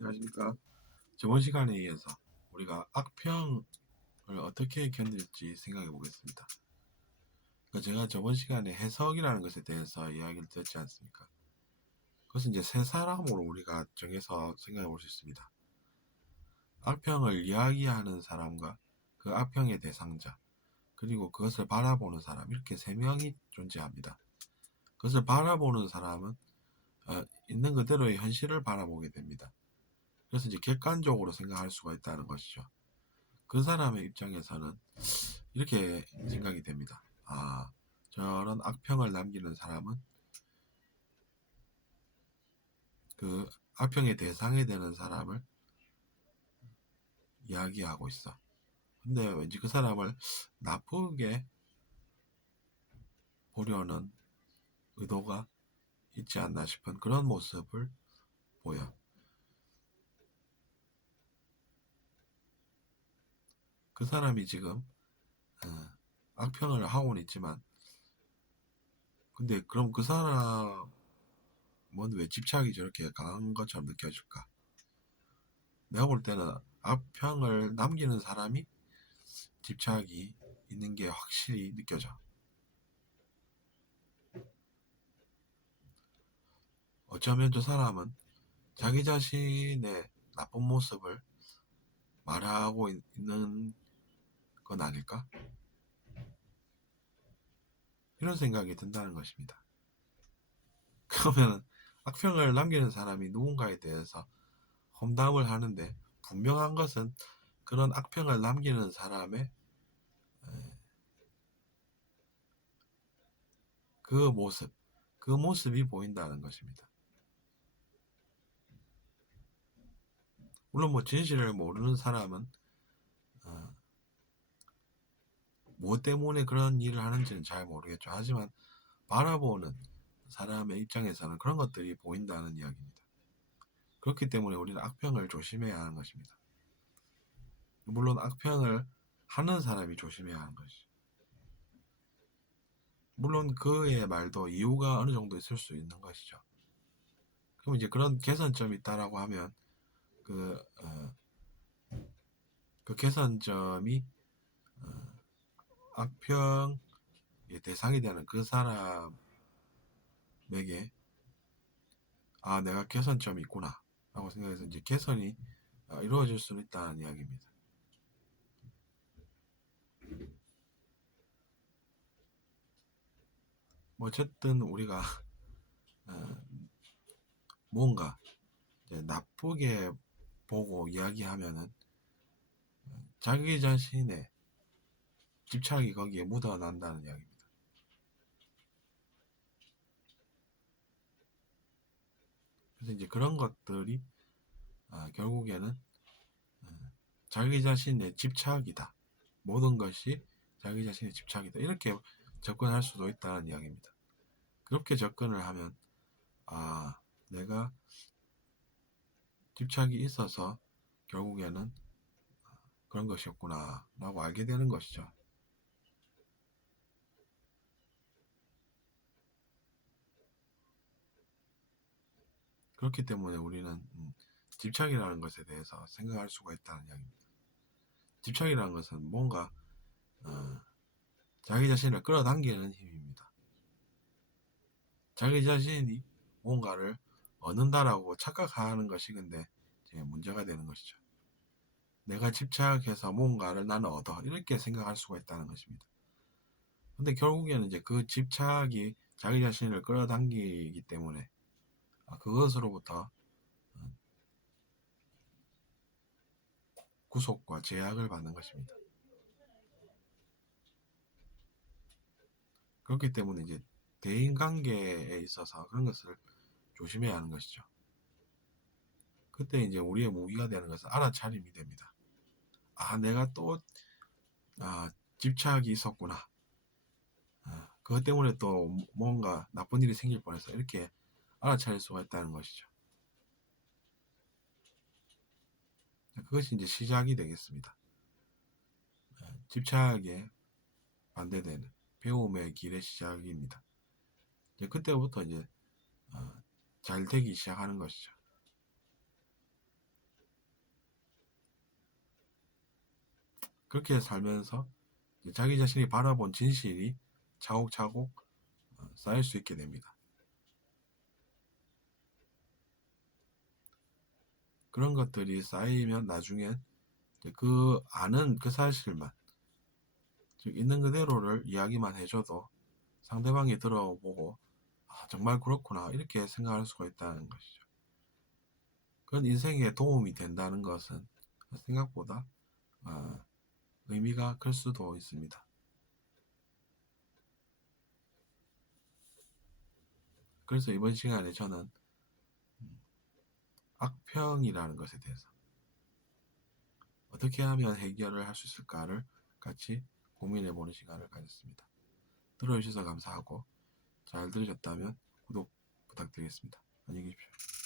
안녕하십니까. 저번 시간에 이어서 우리가 악평을 어떻게 견딜지 생각해 보겠습니다. 그러니까 제가 저번 시간에 해석이라는 것에 대해서 이야기를 드렸지 않습니까? 그것은 이제 세 사람으로 우리가 정해서 생각해 볼 수 있습니다. 악평을 이야기하는 사람과 그 악평의 대상자, 그리고 그것을 바라보는 사람, 이렇게 세 명이 존재합니다. 그것을 바라보는 사람은 있는 그대로의 현실을 바라보게 됩니다. 그래서 이제 객관적으로 생각할 수가 있다는 것이죠. 그 사람의 입장에서는 이렇게 생각이 됩니다. 아, 저런 악평을 남기는 사람은 그 악평의 대상이 되는 사람을 이야기하고 있어. 근데 왠지 그 사람을 나쁘게 보려는 의도가 있지 않나 싶은 그런 모습을 보여. 그 사람이 지금 악평을 하고는 있지만, 근데 그럼 그 사람은 왜 집착이 저렇게 강한 것처럼 느껴질까? 내가 볼 때는 악평을 남기는 사람이 집착이 있는 게 확실히 느껴져. 어쩌면 저 사람은 자기 자신의 나쁜 모습을 말하고 있는 건 아닐까? 이런 생각이 든다는 것입니다. 그러면 악평을 남기는 사람이 누군가에 대해서 험담을 하는데, 분명한 것은 그런 악평을 남기는 사람의 그 모습이 보인다는 것입니다. 물론 진실을 모르는 사람은 무엇 때문에 그런 일을 하는지는 잘 모르겠죠. 하지만 바라보는 사람의 입장에서는 그런 것들이 보인다는 이야기입니다. 그렇기 때문에 우리는 악평을 조심해야 하는 것입니다. 물론 악평을 하는 사람이 조심해야 하는 것이죠. 물론 그의 말도 이유가 어느 정도 있을 수 있는 것이죠. 그럼 이제 그런 개선점이 있다라고 하면 그, 어, 그 개선점이 악평의 대상이 되는 그 사람에게 내가 개선점이 있구나 라고 생각해서 이제 개선이 이루어질 수는 있다는 이야기입니다. 어쨌든 우리가 뭔가 나쁘게 보고 이야기하면은 자기 자신의 집착이 거기에 묻어난다는 이야기입니다. 그래서 이제 그런 것들이 결국에는 자기 자신의 집착이다. 모든 것이 자기 자신의 집착이다. 이렇게 접근할 수도 있다는 이야기입니다. 그렇게 접근을 하면 내가 집착이 있어서 결국에는 그런 것이었구나 라고 알게 되는 것이죠. 그렇기 때문에 우리는 집착이라는 것에 대해서 생각할 수가 있다는 이야기입니다. 집착이라는 것은 뭔가 자기 자신을 끌어당기는 힘입니다. 자기 자신이 뭔가를 얻는다라고 착각하는 것이 근데 문제가 되는 것이죠. 내가 집착해서 뭔가를 나는 얻어 이렇게 생각할 수가 있다는 것입니다. 근데 결국에는 이제 그 집착이 자기 자신을 끌어당기기 때문에 그것으로부터 구속과 제약을 받는 것입니다. 그렇기 때문에 이제 대인 관계에 있어서 그런 것을 조심해야 하는 것이죠. 그때 이제 우리의 무기가 되는 것은 알아차림이 됩니다. 내가 또 집착이 있었구나. 그것 때문에 또 뭔가 나쁜 일이 생길 뻔해서 이렇게 알아차릴 수가 있다는 것이죠. 그것이 이제 시작이 되겠습니다. 집착에 반대되는 배움의 길의 시작입니다. 이제 그때부터 이제 잘 되기 시작하는 것이죠. 그렇게 살면서 자기 자신이 바라본 진실이 차곡차곡 쌓일 수 있게 됩니다. 그런 것들이 쌓이면 나중엔 그 아는 그 사실만, 즉 있는 그대로를 이야기만 해줘도 상대방이 들어보고 정말 그렇구나 이렇게 생각할 수가 있다는 것이죠. 그건 인생에 도움이 된다는 것은 생각보다 의미가 클 수도 있습니다. 그래서 이번 시간에 저는 악평이라는 것에 대해서 어떻게 하면 해결을 할 수 있을까를 같이 고민해보는 시간을 가졌습니다. 들어주셔서 감사하고 잘 들으셨다면 구독 부탁드리겠습니다. 안녕히 계십시오.